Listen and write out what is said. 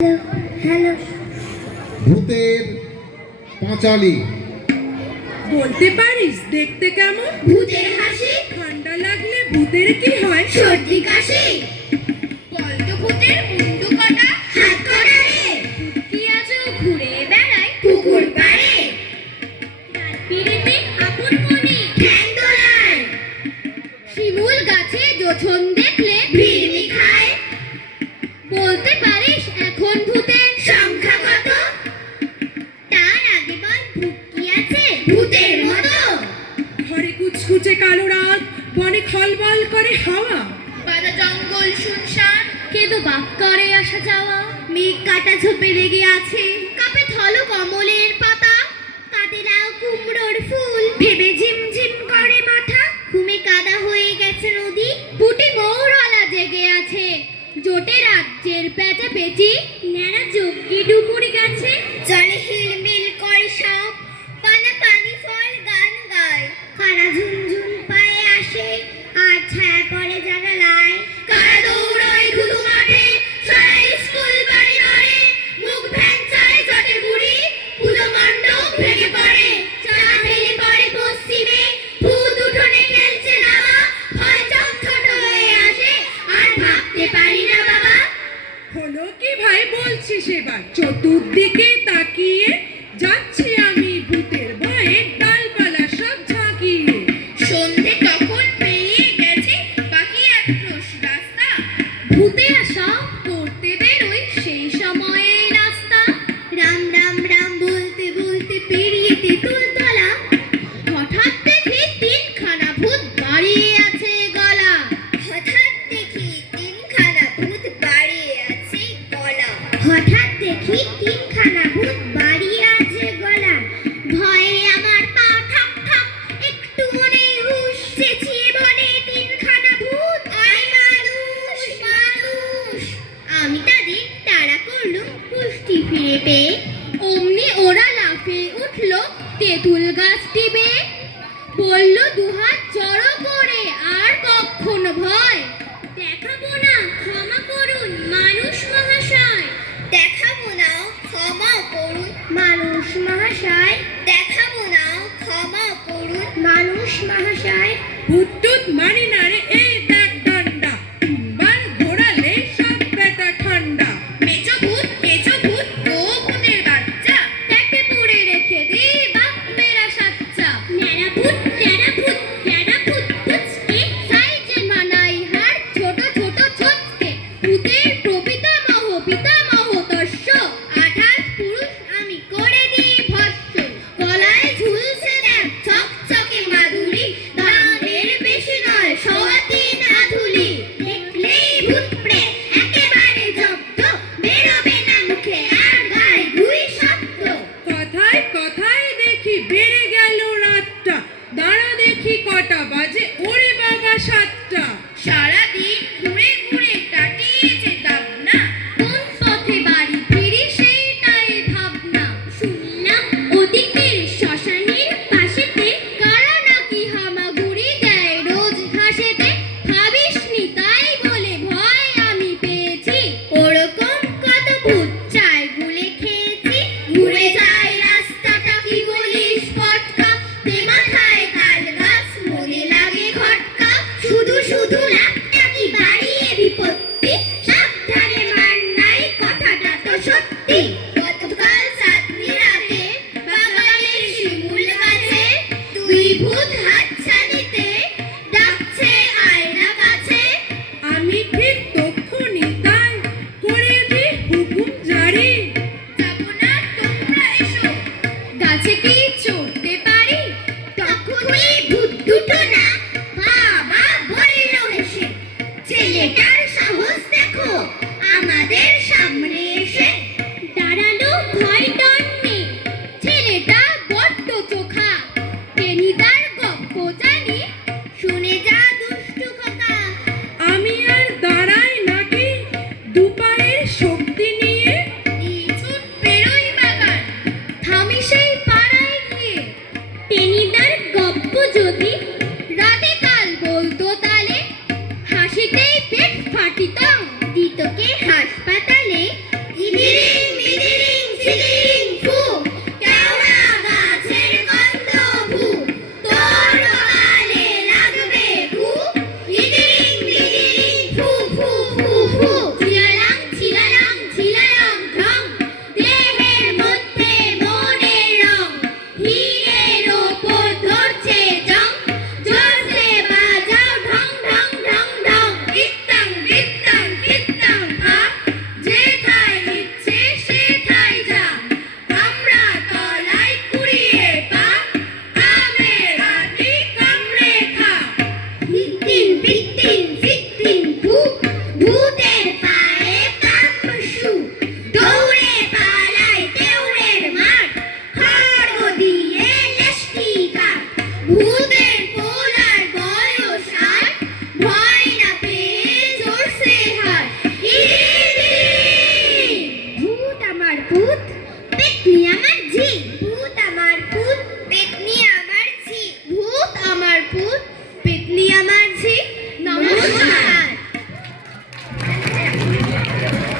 Hello. ভূতের পাঁচালী বলতে পারিস দেখতে কেমন? ভূতের হাসি, ঠান্ডা লাগলে ভূতের কি হয়? সর্দি কাশি। বলতো ভূতের মুন্ডু কাটা, হাত কাটা রে। কি আজও ঘুরে বেড়ায় পুকুর পাড়ে। রাত বিরেতে আপন মনে ঠ্যাং দোলায়। শিমুল গাছে জোছন দেখলে ভিড়মি খায়। বলতে পারিস এখন ভূতের সংখ্যা কত? তার আগে বল ভূত কি আছে ভূতের মতো? ঘরে কুচকুচে কালো রাত, বনে খলবল করে হাওয়া। বাদা জঙ্গল শুনশান, কেঁদো বাক করে আসা যাওয়া। মেঘ কাটা ঝোপে লেগে আছে, কাপে থল কমলের পাতা। কাঁদে লাউ কুমড়োর ফুল, ভেবে ঝিমঝিম করে মাথা। ঘুমে কাদা হয়ে গেছে নদী, পুটি মৌরলা জেগে আছে। জোটে রাজ্যের পেঁচা পেঁচি, ন্যাড়া যজ্ঞে ডুবুরি গেছে। জলে হিলমিল করে সব, পানা পানি ফল গান গায়। কারা ঝুনঝুন পায়ে আসে, আর ছায়া পড়ে জানালায়। কারা দৌড়ায় ধুধু মাঠে, সারা স্কুল বাড়ি নড়ে। মুখ ভ্যান চায় জটে বুড়ি, পুজো মণ্ডপ ভেঙে পড়ে। চাঁদ ঢেলে পড়ে পশ্চিমে, ভূত উঠোনে খেলছে দাবা। ভয় চটচট হয়ে আসে, আর ভাবতে পারি না বাবা। হলো কি ভাই বলছিস এবার? চতুর্দিকে তাকিয়ে যাচ্ছি আমি ভূতের ভয়ে, ডালপালা সব ঝাঁকিয়ে। সন্ধে তখন পেরিয়ে গেছে, বাকি এক ক্রোশ রাস্তা। ভূতেরা সব করতে বেরোয় সেই সময়ে রাস্তা। রাম রাম রাম বলতে বলতে পেরিয়ে তেঁতুলতলা। হঠাৎ দেখি তিনখানা ভূত দাঁড়িয়ে আছে গলা। হঠাৎ দেখি তিনখানা ভূত দাঁড়িয়ে আছে গলা। হঠাৎ দেখি তিনখানা ভূত দাঁড়িয়ে আছে গলা। ভয়ে আমার পা ঠাক ঠাক, একটু মনে হুঁশ। চেঁচিয়ে বলে তিনখানা ভূত, আয় মানুষ মানুষ। আমি তাদের তাড়া করলুম পুষ্টি ফিরে পেয়ে। অমনি ওরা লাফে উঠলো তেঁতুল গাছটি বেয়ে। বলল দুহাত জড়ো করে, আর কখনো ভয় দেখাবো না, ক্ষমা করুন মানুষ মহাশয়। দেখাবো না, ক্ষমা করুন মানুষ মহাশয়। দেখাবো না, ক্ষমা করুন মানুষ মহাশয়। ভূত টুত মানি না রে, এই দেখ ডান্ডা। তিনবার ঘোরালে সব বেটা ঠান্ডা। মেছো ভূত ও ভূতের বাচ্চা। দেখে পুড়ে রেখে দি বাপ মেরা সাচ্চা। ন্যাড়া ভূত পুচকে, সাইজে মানাই হার ছোট ছোট ছোটকে। ভূতের প্রপিতামহ পিতামহ দস্য, 28 পুরুষ আমি করে দিই ভস্য। গলায় ঝুলছে দেখ চকচকে মাদুলি, দামের বেশি নয় 3.25 আধুলি। দেখলেই ভূত প্রেত একেবারে জব্দ, বেরোবে না মুখে আর গায়ে গুই শব্দ। কথায় কথায় দেখি বেড়ে গেল রাতটা। দাঁড়া দেখি কটা বাজে, ওরে বাবা 7টা। সারাদিন ঘুরে ঘুরে কাটিয়েছে দাবনা, কোন পথে বাড়ি ফিরি সেইটাই ভাবনা। শুনলাম ওদিকের শ্মশানের পাশেতে কারা নাকি হামাগুড়ি দেয় রোজ ঘাসেতে। ভাবিসনি তাই বলে ভয় আমি পেয়েছি, ওরকম কত ভূত চায় গুলে খেয়েছি। ঘুরে যায় রাস্তাটা কি বলিস পটকা, তে মাথায় তাল গাছ মনে লাগে ঘটকা। শুধু শুধু লাভটা কি বাড়িয়ে বিপত্তি, সাবধানে মান নাই কথাটা তো সত্যি। গতকাল চাঁদনি রাতে বাগানের শিমুল গাছে, দুই ভূত হাতছানিতে ডাকছে আয়না কাছে। আমি ঠিক তক্ষুনি তাই করে দি হুকুম জারি। যাবো না তোমরা এসো, গাছে কি চড়তে পারি? তখনই ভূত দুটো না বাবা বলল হেসে, ছেলেটার সাহস দেখো আমাদের সামনে এসে। দাঁড়ালো ভয় ডর নেই, ছেলেটা বড্ড চোখা। টেনিদার গপ্প জানি, শুনে যা দুষ্টু খোকা। আমি আর দাঁড়াই নাকি দুপায়ের শক্তি নিয়ে? নিছুট বেরোই বাগান, থামি সেই পাড়ায় গিয়ে। টেনিদার গপ্প যদি রাতে কাল বলতো তালে, হাসিতেই পেট ফাটিত, দিতকে হাসপাতালে। ইঁদুর রাজপুত